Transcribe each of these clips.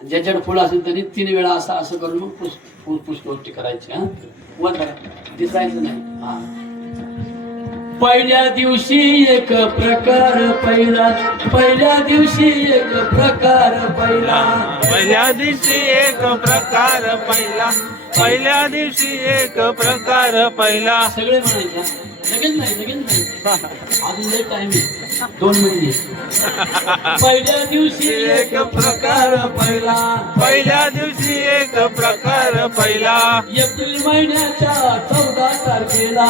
ज्याच्याकडे फुल असेल त्यांनी 3 वेळा असं असं करून मग पुष्पवृष्टी करायची. हा वर करा, दिसायचं नाही. हा पहिल्या दिवशी एक प्रकार पहिला, पहिल्या दिवशी एक प्रकार पहिला, पहिल्या दिवशी एक प्रकार पहिला, पहिल्या दिवशी एक प्रकार पहिला. सगळे म्हणायचे. लगेच नाही, लगेच नाही, अजून लय टाइम आहे, 2 महिने. पहिल्या दिवशी एक प्रकार पहिला, पहिल्या दिवशी एक प्रकार पहिला. एप्रिल महिन्याच्या 14 तारखेला,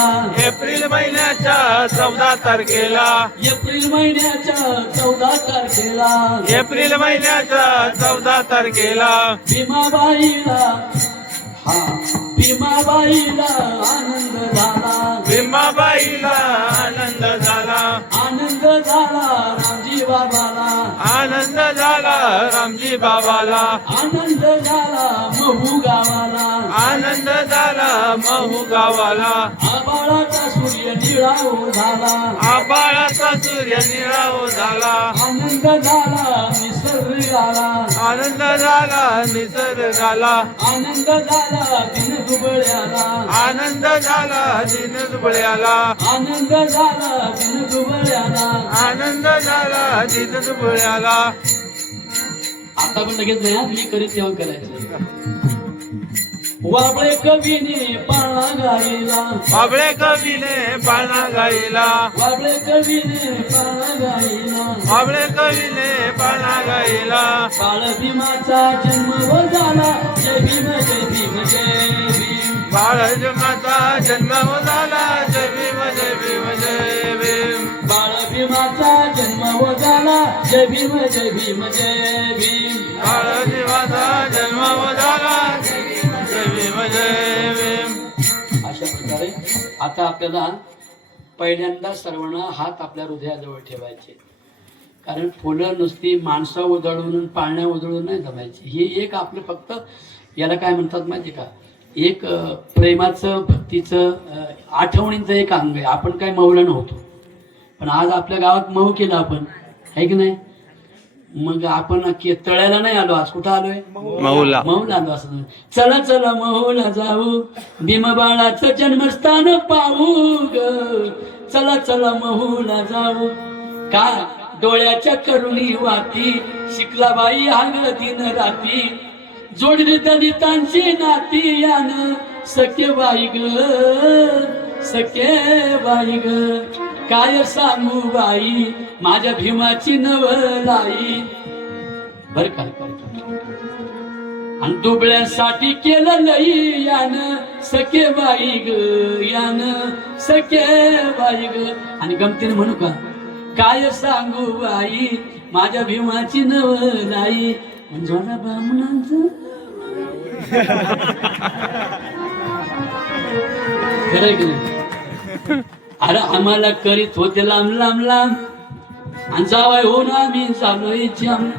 एप्रिल महिन्याच्या 14 तारखेला, एप्रिल महिन्याच्या 14 तारखेला, एप्रिल महिन्याच्या 14 तारखेला. भीमाबाईला, हा भीमाबाईला आनंद झाला, भीमाबाईला आनंद झाला, आनंद झाला रामजी बाबाला, आनंद झाला रामजी बाबाला, आनंद झाला महू गावाला, आनंद झाला महू गावाला. आबाळाचा सूर्य निळा झाला, आबाळाचा सूर्य निळाव झाला, आनंद झाला निसर्गाला, आनंद झाला निसर्गाला, आनंद झाला दिन दुबळ्याला, आनंद झाला दिन दुबळ्याला, आनंद झाला दिन दुबळ्याला. आनंद झाला दिन दुबळ्याला. आता पण लगेच नाही, मी करीत तेव्हा करायचं. वाबळे कवीने पाळणा गायला, बाबळे कवीने पाळणा गायला, वाबळे कवीने पाळणा गायला, बाबळे कवीने पाळणा गायला. बाळ भीमाचा जन्म हो झाला, जय भीम जय भीम जय भीम. बाळजमाचा जन्म झाला, जय भीम जय भीम जय भीम. बाळ भीमाचा जन्म हो झाला, जय भीम जय भीम जय भीम. बाळजीवाचा जन्म झाला, जय भीम जय भीम. अशा प्रकारे आता आपल्याला पहिल्यांदा सर्वांना हात आपल्या हृदयाजवळ ठेवायचे. कारण फुलं नुसती माणसं उधळून पाळण्या उधळून नाही जमायची. हे एक आपलं फक्त याला काय म्हणतात माहिती का, एक प्रेमाचं भक्तीचं आठवणींचं एक अंग आहे. आपण काय मौला नव्हतो, पण आज आपल्या गावात मऊ केलं आपण, आहे की नाही. मग आपण तळ्याला नाही आलो, आज कुठं आलोय, मऊला. मऊला आलो. असं चला चला मऊला जाऊ, भीमबाळाचं जन्मस्थान पाहू ग, चला चला महूला जाऊ. काय डोळ्याच्या करुणी वाती, शिकला बाई हाग दिन राती, जोडली दलितांची नाती यान सखे बाई ग, सखे बाई ग. काय सांगू बाई माझ्या भीमाची नवलाई. बर काय आणि दुबळ्यासाठी केलं लई यान सखे बाई ग, यान सखे बाई ग. आणि गमतीने म्हणू का, काय सांगू बाई माझ्या भीमाची नवलाई. झोला बामणांचं खरं की नाही. अरे आम्हाला करीत होते लांब लांब लांब, आणि जावाय हो ना आम्ही चालू जाम.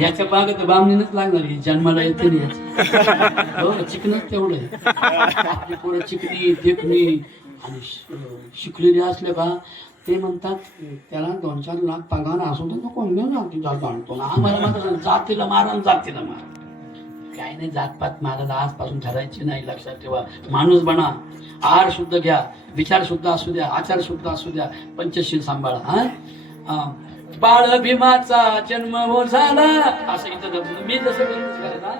याच्या बागत बामणीनच लागणार, जन्माला येते नाही. हो चिकनच तेवढं आहे. आपली पोरं चिकनी देखणी आणि शिकलेली असले का ते म्हणतात त्याला 2-4 लाख पगार असू तर कोण जातो ना. आम्हाला मात्र जातीला मारा, जातीला मारा. काही नाही, जातपात मारायला आजपासून ठरायची नाही. लक्षात ठेवा, माणूस बना, आहार शुद्ध घ्या, विचार शुद्ध असू द्या, आचार शुद्ध असू द्या, पंचशील सांभाळा. हा बाळ भीमाचा जन्म हो झाला, असं इथं मी जसं करायला.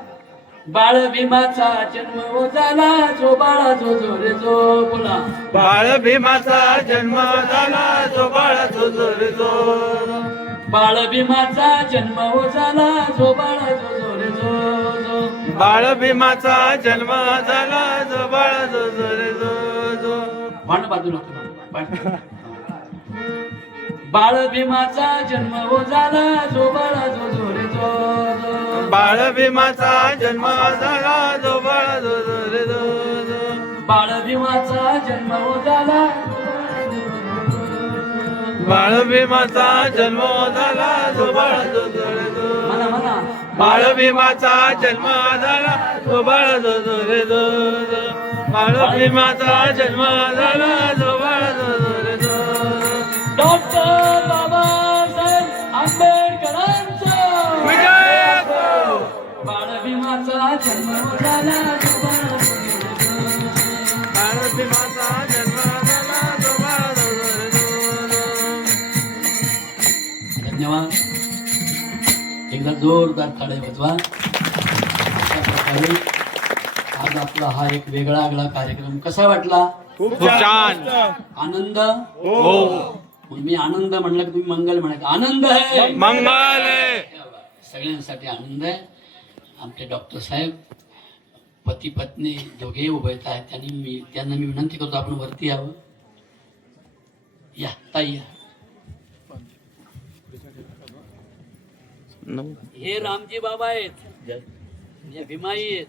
बाळ भीमाचा जन्म हो झाला, जो बाळा जो जो रे जो बोला. बाळ भीमाचा जन्म झाला, जो बाळ जो जो रे जो. बाळ भीमाचा जन्म हो झाला, जो बाळा जो जो रे जो जो. बाळ भीमाचा जन्म झाला, जो बाळ जो जो रे जो जो. भांड बाजूला होतं. बाळ भीमाचा जन्म हो झाला, जो बाळा जो जो रे जो जो. बाळ भीमाचा जन्म झाला, जो बाळ जो जो रे जो जो. बाळ भीमाचा जन्म हो झाला, बाळ भीमाचा जन्म झाला, जो बाळ जो जो रे जो. म्हणा म्हणा. बाळ भीमाचा जन्म झाला, जो बाळ जो जो रे जो जो. बाळ भीमाचा जन्म झाला, जो बाळ जो जो रे जो. डॉक्टर बाबासाहेब आंबेडकरांचा विजय झाला जो बाळा बाळ भीमाचा जन्म झाला जो बाळा धन्यवाद. एकदा जोरदार टाळ्या वाजवा. अशा प्रकारे आज आपला हा एक वेगळा आगळा कार्यक्रम कसा वाटला? खूप छान. आनंद. हो. मग मी आनंद म्हणलं की तुम्ही मंगल म्हणायचं. आनंद आहे, मंगल. सगळ्यांसाठी आनंद आहे. आमचे डॉक्टर साहेब पती पत्नी दोघेही उभे आहेत. त्यांना मी विनंती करतो आपण वरती यावं. या ताई या. हे रामजी बाबा आहेत, या भीमाई आहेत.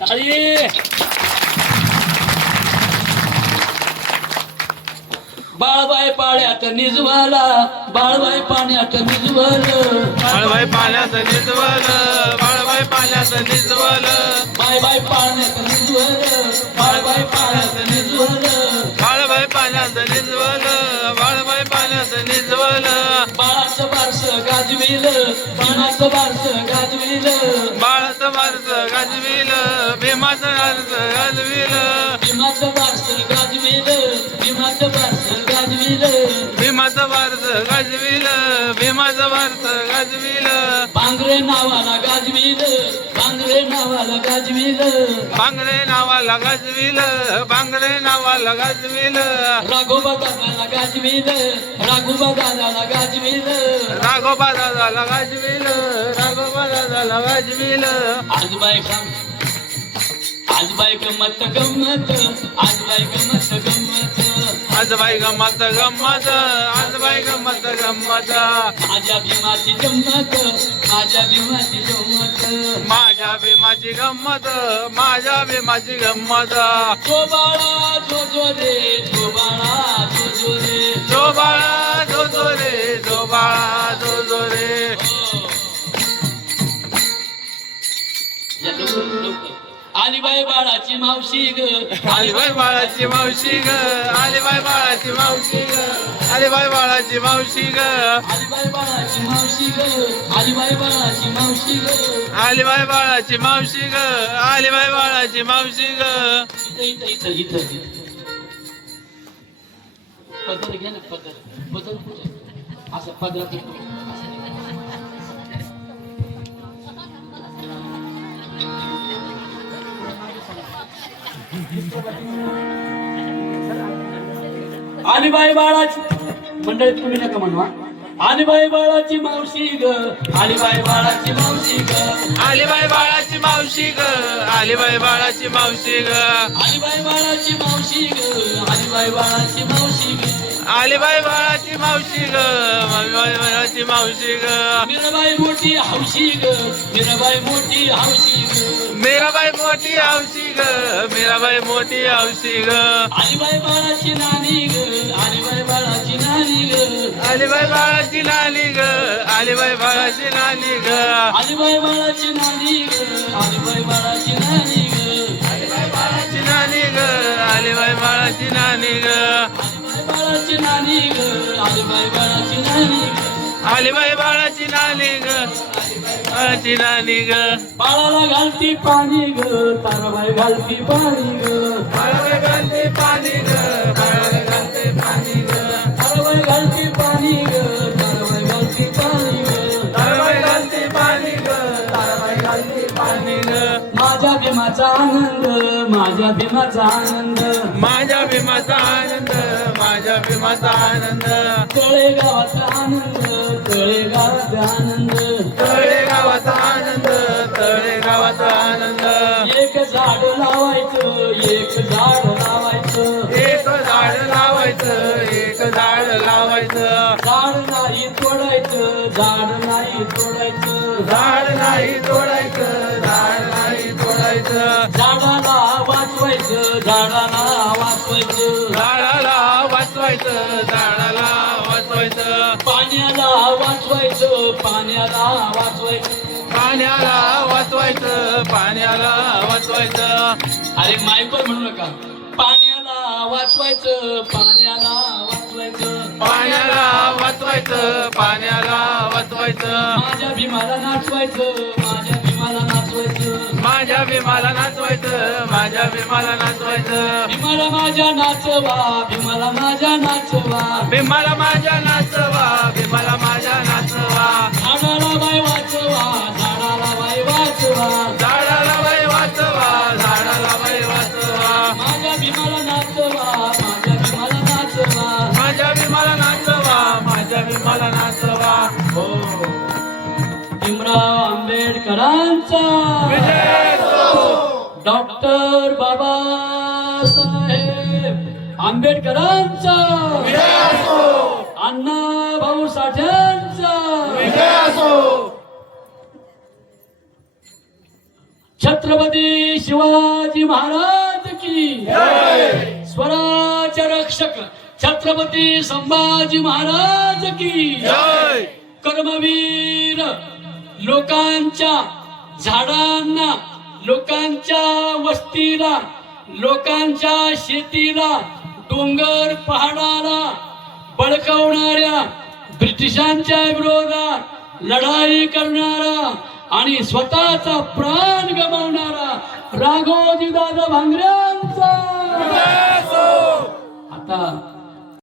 ताळी. बाळबाई पाण्यात निजवाला, बाळबाई पाण्यात निजवल, बाळबाई पाण्यात निजवल, बाळबाई पाण्यात निजवल, बाळबाई पाण्यात निजवल, बाळबाई पाण्यात निजवल, बाळबाई पाण्यात निजवल, बाळबाई पाण्यात निजवल, बाळाचं बारस गाजविल, भीमाचं बारस गाजविल, बाळाचं बारस गाजविल, भीमाचं बारस गाजविल, भीमाचं बारस गाजविल, भीमाचं बारस गाजविल, भीमाचं बारस गाजविल, भीमाचं बारस गाजविल, बांगरे नावाला गाजविल, बांगरे नावाला गाजविल, बांगरे नावाला गाजविल, बांगरे नावाला गाजविल, राघोबा दादाला गाजविल, राघोबा दादाला गाजविल, राघोबा दादाला गाजविल, राघोबा दादाला गाजविल. आज बाय गमत गमत, आज बाय गमत गमत, आज बाई गमत गमत, आज बाई गमत गमत, माझ्या भीमाची गंमत, माझ्या भीमाची गंमत, माझ्या भीमाची गंमत, माझ्या भीमाची गंमत, जो बाळा जो जो रे, जो बाळा जो जो रे, जो बाळा जो जो रे, जो बाळा जो जो रे. या लवकर. आलीबाई बाळाची मावशी ग, आलीबाई बाळाची मावशी ग, आलीबाई बाळाची मावशी ग, आलीबाई बाळाची मावशी ग, आलीबाई बाळाची मावशी ग, आलीबाई बाळाची मावशी ग, आलीबाई बाळाची मावशी ग, आलीबाई बाळाची मावशी ग. इथं इथं इथं इथं पदर घ्या ना, पदर कुठे असं पदरात आलीबाई बाळाची मंडळी तुम्ही नका म्हणवा. आलीबाई बाळाची मावशी ग, आलीबाई बाळाची मावशी ग, आलीबाई बाळाची मावशी ग, आलीबाई बाळाची मावशी ग, आलीबाई बाळाची मावशी ग, आलीबाई बाळाची मावशी ग, आलीबाई बाळाची मावशी ग, आलीबाई बाळाची मावशी ग, मीराबाई मोठी हौशी ग, मीराबाई मोठी हौशी ग, मीराबाई मोठी हौशी ग, मीराबाई मोठी हौशी ग, आलीबाई बाळाची नानी ग, आलीबाई बाळाची नानी ग, आलीबाई बाळाची नानी ग, आलीबाई बाळाची नानी ग, आलीबाई बाळाची नानी ग, आलीबाई बाळाची नानी ग, आलीबाई बाळाची नानी ग, आलीबाई बाळाची नानी ग, आलीबाई बाळाची नानी ग, आलीबाई बाळाची नानी ग, आलीबाई बाळाची नानी ग, बाळाची नानी ग, बाळाला घालती पाणी ग, ताराबाई घालती पाणी ग, बाळाला घालते पाणी ग, बाळाला घालते पाणी ग, ताराबाई घालती पाणी ग, ताराबाई घालती पाणी ग, ताराबाई घालते पाणी ग, ताराबाई घालते पाणी ग. माझ्या भीमाचा आनंद, माझ्या भीमाचा आनंद, माझ्या भीमाचा आनंद, माझ्या भीमाचा आनंद, तळेगावाचा आनंद, तळेगावाचा आनंद, तळेगावाचा आनंद, तळेगावाचा आनंद. एक झाड लावायचं, एक झाड लावायचं, एक झाड लावायचं, एक झाड लावायचं, झाड नाही तोडायचं, झाड नाही तोडायचं, झाड नाही तोडायचं, झाड नाही तोडायचं. झाडाला वाचवायचं, झाडाला वाचवायचं. झाडाला वाचवायचं, झाडाला वाचवायचं. पाण्याला वाचवायचं, पाण्याला वाचवायचं. पाण्याला वाचवायचं, पाण्याला वाचवायचं. अरे मायपर म्हणू नका. पाण्याला वाचवायचं, पाण्याला वाचवायचं. पाण्याला वाचवायचं, पाण्याला वाचवायचं. माझ्या भीमाला नाचवायचं, माझ्या भीमाला नाचवायचं. माझ्या भीमाला नाचवायचं, माझ्या भीमाला नाचवायचं. भीमाला माझ्या नाचवा, भीमाला माझ्या नाचवा. भीमाला माझ्या नाचवा, भीमाला माझ्या नाचवा. झाडाला बाय वाचवा, झाडाला बाय वाचवा. झाडाला बाई वाचवा, झाडाला बाई वाचवा. माझ्या भीमाला नाचवा, माझ्या भीमाला नाचवा. माझ्या भीमाला नाचवा, माझ्या भीमाला नाचवा. हो भीमराव आंबेडकरांचा, विजय असो. डॉक्टर बाबासाहेब आंबेडकरांचा, विजय असो. अण्णा भाऊ साठ्यांचा, विजय असो. छत्रपती शिवाजी महाराज की जय. स्वराज्य रक्षक छत्रपती संभाजी महाराज की जय. कर्मवीर लोकांच्या झाडांना, लोकांच्या वस्तीला, लोकांच्या शेतीला, डोंगर पहाडाला बळकावणाऱ्या ब्रिटिशांच्या विरोधात लढाई करणारा आणि स्वतःचा प्राण गमावणारा राघोजी दादा भांगऱ्यांचा. विजय असो. आता